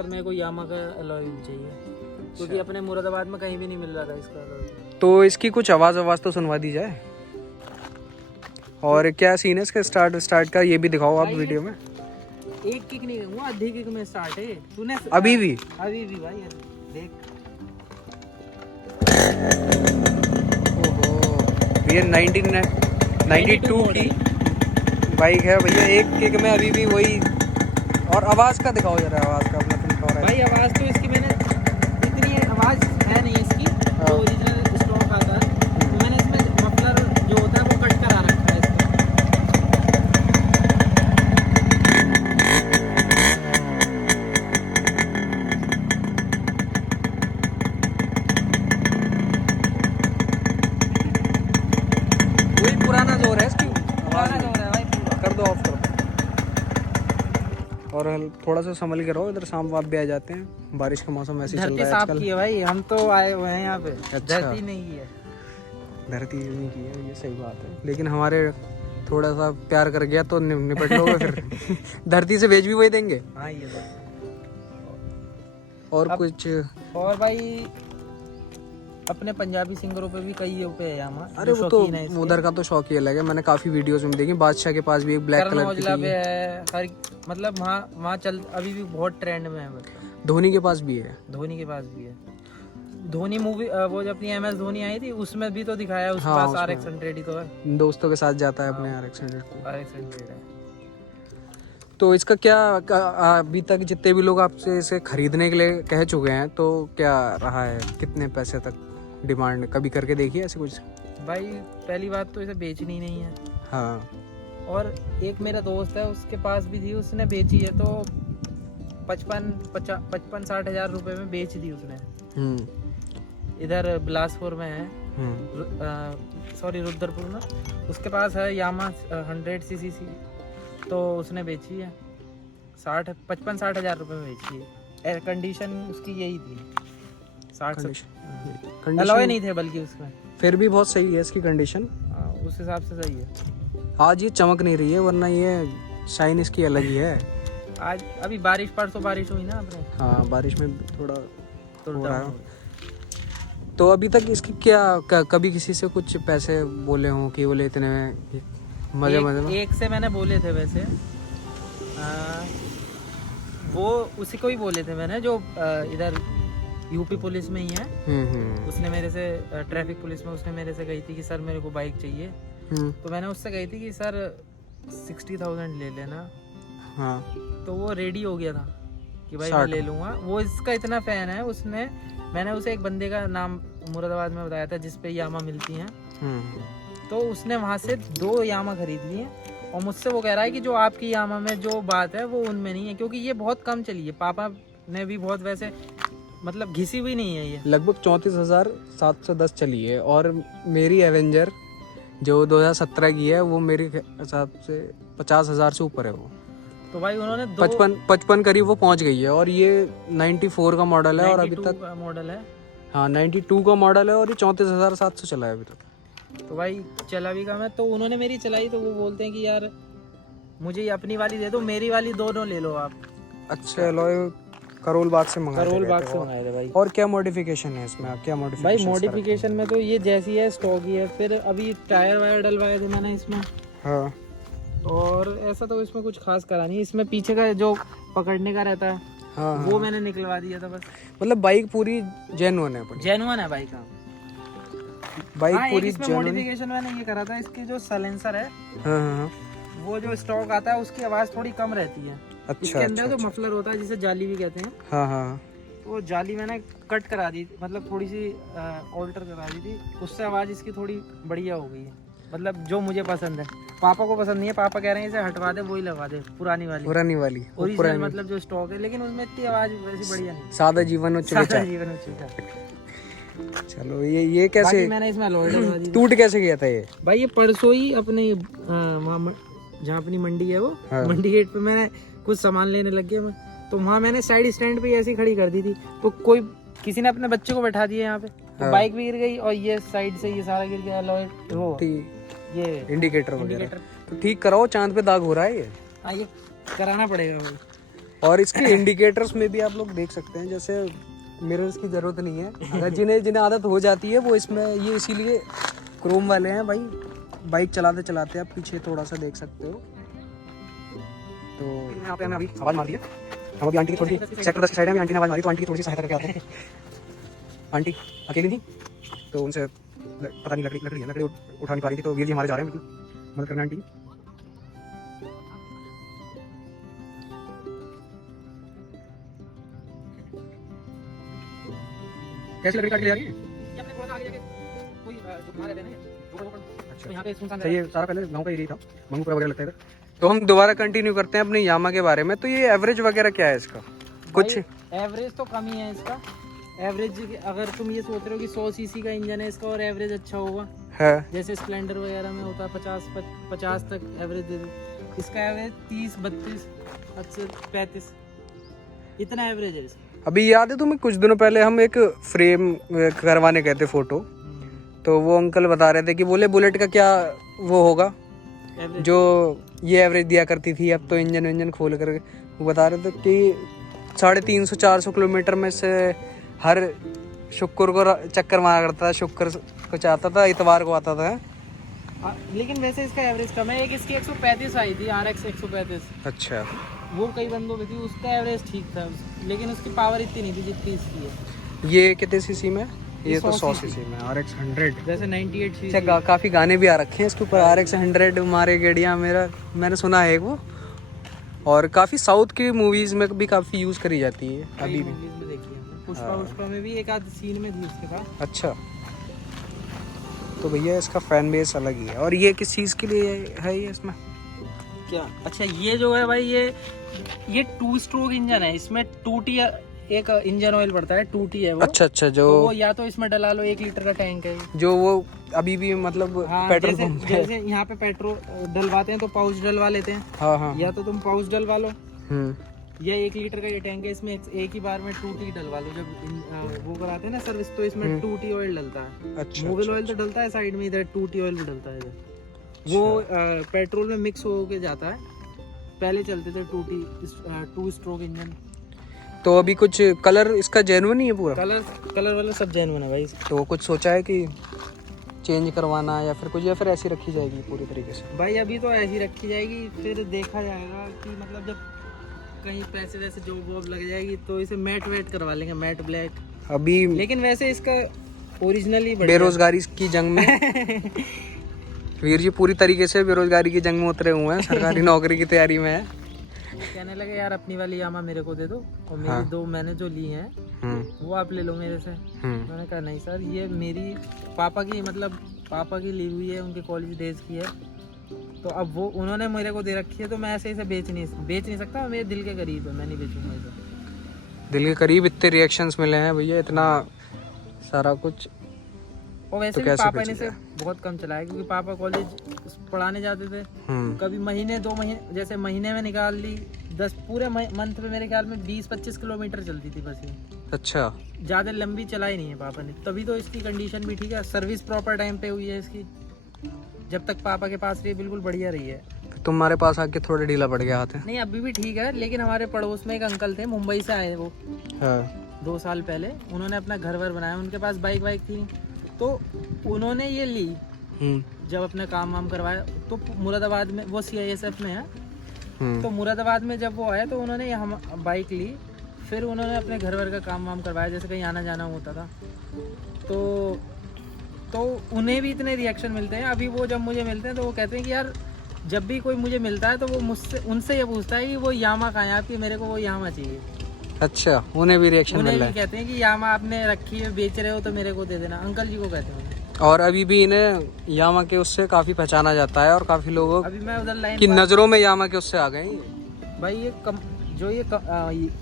Sir मेरे को यामा का अलॉय चाहिए, क्योंकि अपने मुरादाबाद में कहीं भी नहीं मिल रहा था इसका अलॉय। तो इसकी कुछ आवाज़ तो सुनवा दी जाए। और क्या सीन है इसका स्टार्ट का, ये भी दिखाओ आप वीडियो में। एक किक नहीं हुआ, आधी किक में स्टार्ट है। तूने अभी भी भाई देख। ओहो, ये 1992 की बाइक है भैया, एक किक में अभी भी वही। और आवाज़ का दिखाओ जरा, आवाज़ का अपना दिखाओ रहा है भाई। आवाज़ तो इसकी मैंने इतनी आवाज़ है नहीं इसकी, तो ओरिजिनल स्टॉक आता है, तो मैंने इसमें मफलर जो होता है वो कट करा रखा है इसका। वही पुराना जोर है इसकी, पुराना जो है भाई पूरा। कर दो, ऑफ करो। और थोड़ा सा संभल के रहो, इधर शाम वाप भी आ जाते हैं, बारिश का मौसम ऐसे ही चल धरती रहा है साफ आजकल। की है भाई, हम तो आए हुए हैं यहाँ पे। अच्छा। धरती नहीं की है। धरती नहीं की है, ये सही बात है, लेकिन हमारे थोड़ा सा प्यार कर गया तो निपट लोगे फिर। धरती से भेज भी वही देंगे। हाँ ये बात। और अब- कुछ? और भाई अपने पंजाबी सिंगरों पे भी कई पे है यामा। अरे वो तो उधर का तो शौक ही अलग है, मैंने काफी वीडियोस में देखी। बादशाह के पास भी एक ब्लैक कलर की पे है हर, मतलब वहाँ चल अभी भी बहुत ट्रेंड में है। मतलब धोनी के पास भी है। धोनी के पास भी है। धोनी मूवी वो जब अपनी MS धोनी आई थी उसमें भी तो दिखाया उसके हाँ, पास उसमें। RX 100 ही तो है। दोस्तों के साथ जाता है अपने RX 100 को। RX 100 है। तो इसका क्या अभी तक जितने भी लोग आपसे इसे खरीदने के लिए कह चुके हैं, तो क्या रहा है, कितने पैसे तक डिमांड कभी करके देखिए ऐसे कुछ? भाई पहली बात तो इसे बेचनी नहीं है। हाँ। और एक मेरा दोस्त है उसके पास भी थी, उसने बेची है तो 55-60 हजार रुपए में बेच दी उसने। इधर बिलासपुर में है, सॉरी रुद्रपुर में। उसके पास है यामा 100cc, तो उसने बेची है 55-60 हजार रुपए में बेची है। एयर कंडीशन उसकी यही थी 60। अलॉय नहीं थे बल्कि उसमें। फिर भी बहुत सही है इसकी कंडीशन, उस हिसाब से सही है। आज ये चमक नहीं रही है, वरना ये शाइन इसकी अलग ही है। आज अभी परसों बारिश हुई ना अपने, हाँ, बारिश में थोड़ा तो हो रहा है। तो अभी तक इसकी क्या कभी किसी से कुछ पैसे बोले हों कि बोले इतने में मजे में? एक से मैंने बोले थे वैसे, वो उसी को ही बोले थे मैंने जो इधर यूपी पुलिस में ही है। उसने मेरे से ट्रैफिक पुलिस में उसने मेरे से कही थी कि सर मेरे को बाइक चाहिए। तो मैंने उससे कही थी कि सर 60,000 ले लेना। हाँ। तो वो रेडी हो गया था कि भाई मैं ले लूँगा। वो इसका इतना फ़ैन है, मैंने उसे एक बंदे का नाम मुरादाबाद में बताया था जिस पे यामा मिलती हैं। तो उसने वहाँ से 2 यामा खरीद लिए और मुझसे वो कह रहा है कि जो आपकी यामा में जो बात है वो उनमें नहीं है, क्योंकि ये बहुत कम चली है। पापा ने भी बहुत वैसे मतलब घिसी हुई नहीं है ये। लगभग 34,710 चली है। और मेरी एवेंजर जो 2017 की है वो मेरे हिसाब से 50,000 से ऊपर है वो। तो भाई उन्होंने 55 करीब वो पहुंच गई है। और ये 94 का मॉडल है और अभी तक मॉडल है। हाँ 92 का मॉडल है और ये 34,700 चला है अभी तक। तो भाई चला भी कम है। तो उन्होंने मेरी चलाई तो वो बोलते हैं कि यार मुझे ये अपनी वाली दे दो, मेरी वाली दोनों ले लो आप। अच्छा, अलॉय करोल बाग से मंगाए मंगाए थे भाई। और क्या मॉडिफिकेशन है इसमें? आप क्या मॉडिफिकेशन? भाई मॉडिफिकेशन में तो ये जैसी है स्टॉक ही है। फिर अभी टायर वायर डलवाए थे मैंने इसमें। हाँ। और ऐसा तो इसमें कुछ खास करा नहीं। इसमें पीछे का जो पकड़ने का रहता है हाँ, वो मैंने निकलवा दिया था बस। मतलब बाइक पूरी जेन्युइन है अपनी। जेन्युइन है बाइक का। बाइक पूरी इसमें मॉडिफिकेशन मैंने ये करा था, इसकी जो साइलेंसर है हाँ। वो जो स्टॉक आता है उसकी आवाज थोड़ी कम रहती है। अच्छा, इसके अंदर जो मफलर होता है जिसे जाली भी कहते हैं, हाँ। वो जाली मैंने कट करा दी, मतलब थोड़ी सी ऑल्टर करा दी थी। उससे आवाज़ इसकी थोड़ी बढ़िया हो गई है, मतलब जो मुझे पसंद है। पापा को पसंद नहीं है, पापा कह रहे हैं इसे हटवा दे, वही लगा दे पुरानी वाली ओरिजिनल, मतलब जो स्टॉक है। लेकिन उसमें इतनी आवाज़ वैसी बढ़िया नहीं। सादा जीवन हो चुका। चलो ये कैसे मैंने इसमें अलॉय डलवा दी। टूट कैसे गया था ये? भाई ये परसों ही अपने जहाँ अपनी मंडी है वो मंडी गेट पे मैंने कुछ सामान लेने लग गया मैं, तो वहाँ मैंने साइड स्टैंड पे ऐसी खड़ी कर दी थी। तो किसी ने अपने बच्चे को बैठा दिया यहाँ पे, तो बाइक भी गिर गई और ये साइड से ये सारा गिर गया। अलॉय वो ये इंडिकेटर वगैरह तो ठीक कराओ, चांद पे दाग हो रहा है ये। हाँ ये कराना पड़ेगा भाई। और इसके इंडिकेटर्स में भी आप लोग देख सकते हैं, जैसे मिरर्स की जरूरत नहीं है, अगर जिन्हें आदत हो जाती है वो इसमें ये इसीलिए क्रोम वाले हैं भाई। बाइक चलाते चलाते आप पीछे थोड़ा सा देख सकते हो। तो यहाँ पे हमें अभी आवाज़ मार दी है, हम अभी आंटी की थोड़ी सेक्टर 10 की साइड में आंटी ने आवाज़ मारी, तो आंटी की थोड़ी सी सहायता करके आते हैं। आंटी अकेली थी तो उनसे पता नहीं लकड़ी उठा नहीं पा रही थी, तो वीर जी हमारे जा रहे हैं बिल्कुल मदद करना आंटी की। कैसी लकड़ी काट के ले आ रही है? अच्छा, ये सारा पहले गांव का एरिया था, मंगूपुरा वगैरह लगता है इधर। तो हम दोबारा कंटिन्यू करते हैं अपने यामा के बारे में। तो ये एवरेज वगैरह क्या है इसका? कुछ एवरेज तो कम ही है इसका। एवरेज अगर तुम ये सोच रहे हो कि 100 सीसी का इंजन है इसका और एवरेज अच्छा होगा है, जैसे स्प्लेंडर वगैरह में होता है 50 तक एवरेज दे दो, इसका एवरेज 30 32 35 इतना एवरेज है इसका। अभी याद है तुम्हें कुछ दिनों पहले हम एक फ्रेम करवाने गए थे फोटो, तो वो अंकल बता रहे थे कि बोले बुलेट का क्या वो होगा जो ये एवरेज दिया करती थी, अब तो इंजन खोल कर वो बता रहे थे कि 350-400 किलोमीटर में से हर शुक्र को चक्कर मारा करता था, शुक्र को चाहता था, इतवार को आता था। लेकिन वैसे इसका एवरेज कम है। एक इसकी 135 आई थी RX 135। अच्छा, वो कई बंदों की थी, उसका एवरेज ठीक था लेकिन उसकी पावर इतनी नहीं थी जितनी इसकी है। ये कितने सीसी में? ये तो 100 सीसी में RX 100 जैसे 98 सीसी। काफी गाने भी आ रखे हैं इसके ऊपर, RX 100 मारे गेड़िया मेरा, मैंने सुना है वो। और काफी साउथ की मूवीज में भी काफी यूज करी जाती है अभी भी। पुष्पा में भी एक आध सीन में थी उसके साथ। अच्छा, तो भैया इसका फैन बेस अलग ही है। और ये किस चीज के लिए है ये इसमें क्या? अच्छा, ये जो है भाई ये 2 स्ट्रोक इंजन है। इसमें 2T एक इंजन ऑयल पड़ता है, 2T है वो। अच्छा, जो तो वो या तो इसमें डला लो, 1 लीटर का टैंक है जो वो अभी भी मतलब पेट्रोल पंप है। जैसे यहाँ पे पेट्रोल डलवाते हैं तो पाउच डलवा लेते हैं। हाँ, या तो तुम पाउच डलवा लो, या 1 लीटर का ये टैंक है, इसमें एक ही बार में 2T डलवा लो। जब वो कराते हैं ना सर्विस तो इसमें 2T ऑयल डलता है। अच्छा, मोबिल ऑयल तो डलता है साइड में, इधर 2T ऑयल भी डलता है इधर। वो पेट्रोल में मिक्स होके जाता है। पहले चलते थे 2 स्ट्रोक इंजन। तो अभी कुछ कलर इसका जेन्युइन ही है पूरा? कलर वाला सब जेन्युइन है भाई। तो कुछ सोचा है कि चेंज करवाना या फिर कुछ, या फिर ऐसी रखी जाएगी पूरी तरीके से? भाई अभी तो ऐसी रखी जाएगी, फिर देखा जाएगा कि मतलब जब कहीं पैसे वैसे जॉब वॉब लग जाएगी तो इसे मैट वेट करवा लेंगे, मैट ब्लैक अभी। लेकिन वैसे इसका ओरिजिनली बेरोजगारी की जंग में वीर जी पूरी तरीके से बेरोजगारी की जंग में उतरे हुए हैं, सरकारी नौकरी की तैयारी में है। कहने लगे यार अपनी वाली यामा मेरे को दे दो और मेरी 2 मैंने जो ली हैं वो आप ले लो मेरे से। मैंने कहा नहीं सर, ये मेरी पापा की ली हुई है, उनके कॉलेज डेज की है, तो अब वो उन्होंने मेरे को दे रखी है, तो मैं ऐसे इसे बेच नहीं सकता। मेरे दिल के करीब है, मैं नहीं बेचूंगा इसे। दिल के करीब इतने रिएक्शंस मिले हैं भैया, इतना सारा कुछ। और वैसे भी पापा ने से बहुत कम चलाया क्योंकि पापा कॉलेज पढ़ाने जाते थे। कभी महीने 2 महीने, जैसे महीने में निकाल ली 10, पूरे मंथ में मेरे ख्याल में 20-25 किलोमीटर चलती थी बस ये। अच्छा, ज्यादा लंबी चलाई नहीं है पापा ने, तभी तो इसकी कंडीशन भी ठीक है। सर्विस प्रॉपर टाइम पे हुई है इसकी, जब तक पापा के पास रही बिल्कुल बढ़िया रही है। तुम्हारे पास आके थोड़ा ढीला पड़ गया हाथ है? नहीं, अभी भी ठीक है, लेकिन हमारे पड़ोस में एक अंकल थे, मुंबई से आए वो। 2 साल पहले उन्होंने अपना घर वर बनाया, उनके पास बाइक थी, तो उन्होंने ये ली। जब अपना काम वाम करवाया तो मुरादाबाद में, वो CISF में है, तो मुरादाबाद में जब वो आए तो उन्होंने ये हम बाइक ली। फिर उन्होंने अपने घर वर का काम वाम करवाया, जैसे कहीं आना जाना होता था, तो उन्हें भी इतने रिएक्शन मिलते हैं। अभी वो जब मुझे मिलते हैं तो वो कहते हैं कि यार जब भी कोई मुझे मिलता है तो वो उनसे ये पूछता है कि वो यामा कहाँ है आपकी, मेरे को वो यामा चाहिए। अच्छा, उन्हें भी रिएक्शन मिल रहा है? कहते हैं कि यामा आपने रखी है, बेच रहे हो तो मेरे को दे देना, अंकल जी को कहते हैं। और अभी भी इन्हें यामा के उससे काफी पहचाना जाता है, और काफी लोगों अभी मैं उधर लाइन की नजरों में यामा के उससे आ गए भाई।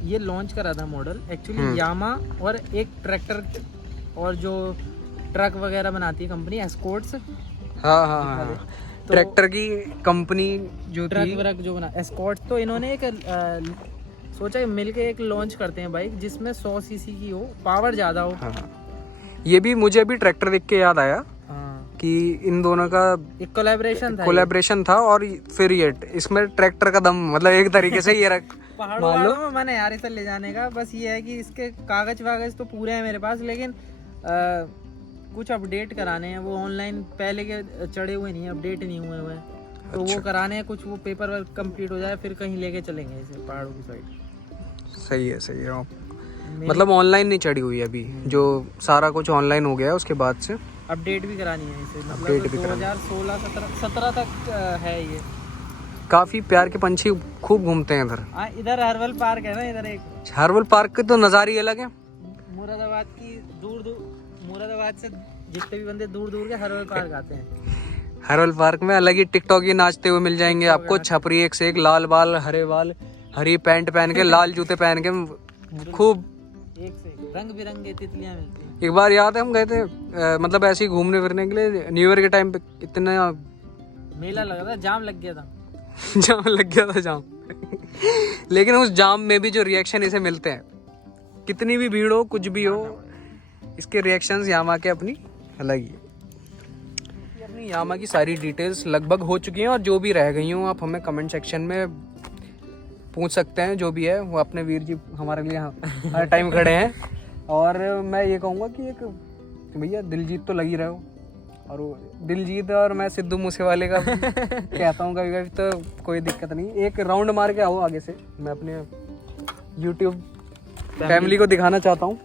ये लॉन्च करा था मॉडल एक्चुअली यामा, और एक ट्रैक्टर और जो ट्रक वगैरह बनाती है कंपनी एस्कॉर्ट्स। हाँ, तो ट्रैक्टर की कंपनी जो ट्रक वरक जो बना एस्कॉर्ट्स, तो इन्होंने एक सोचा मिलके एक लॉन्च करते हैं बाइक जिसमें 100 सीसी की हो, पावर ज्यादा हो। ये भी मुझे भी ट्रैक्टर देख के याद आया। कि इन दोनों का एक कोलैबोरेशन था और फिर ये इसमें ट्रैक्टर का दम, मतलब एक तरीके से ये रख पहाड़ों वहाड़ों में मन है यार इसे ले जाने का। बस ये है कि इसके कागज वागज तो पूरे हैं मेरे पास, लेकिन कुछ अपडेट कराने हैं। वो ऑनलाइन पहले के चढ़े हुए नहीं, अपडेट नहीं हुए हैं, तो वो कराने हैं कुछ। वो पेपर वर्क कंप्लीट हो जाए फिर कहीं लेके चलेंगे इसे पहाड़ों की साइड। सही है। मतलब ऑनलाइन नहीं चढ़ी हुई अभी, जो सारा कुछ ऑनलाइन हो गया है उसके बाद से अपडेट भी करानी है इसे। मतलब 2016-17 तक है ये। काफी प्यार के पंछी खूब घूमते हैं इधर। इधर हर्बल पार्क है ना, इधर एक हर्बल पार्क के तो नज़ारे ही अलग है। मुरादाबाद की मुरादाबाद से जितने भी बंदे दूर दूर के हर्बल पार्क आते हैं। हर्बल पार्क में अलग ही टिकटॉक ये नाचते हुए मिल जाएंगे आपको। छपरी एक से एक, लाल बाल हरे बाल, हरी पैंट पहन के, लाल जूते पहन के, खूब एक से रंग बिरंगे तितलियां मिलती हैं। एक बार याद है हम गए थे मतलब ऐसे ही घूमने फिरने के लिए, न्यू ईयर के टाइम पे इतना मेला लगा था, जाम लग गया था। जाम लेकिन उस जाम में भी जो रिएक्शन इसे मिलते हैं, कितनी भी भीड़ हो कुछ भी हो, इसके रिएक्शंस यामा के अपनी अलग ही है। अपनी यामा की सारी डिटेल्स लगभग हो चुकी हैं, और जो भी रह गई हूँ आप हमें कमेंट सेक्शन में पूछ सकते हैं। जो भी है वो अपने वीर जी हमारे लिए हर टाइम खड़े हैं। और मैं ये कहूँगा कि एक भैया दिलजीत तो लगी रहे हो, और वो दिलजीत और मैं सिद्धू मूसेवाले का कहता हूँ कभी कभी, तो कोई दिक्कत नहीं। एक राउंड मार के आओ आगे से, मैं अपने YouTube फैमिली को दिखाना चाहता हूँ।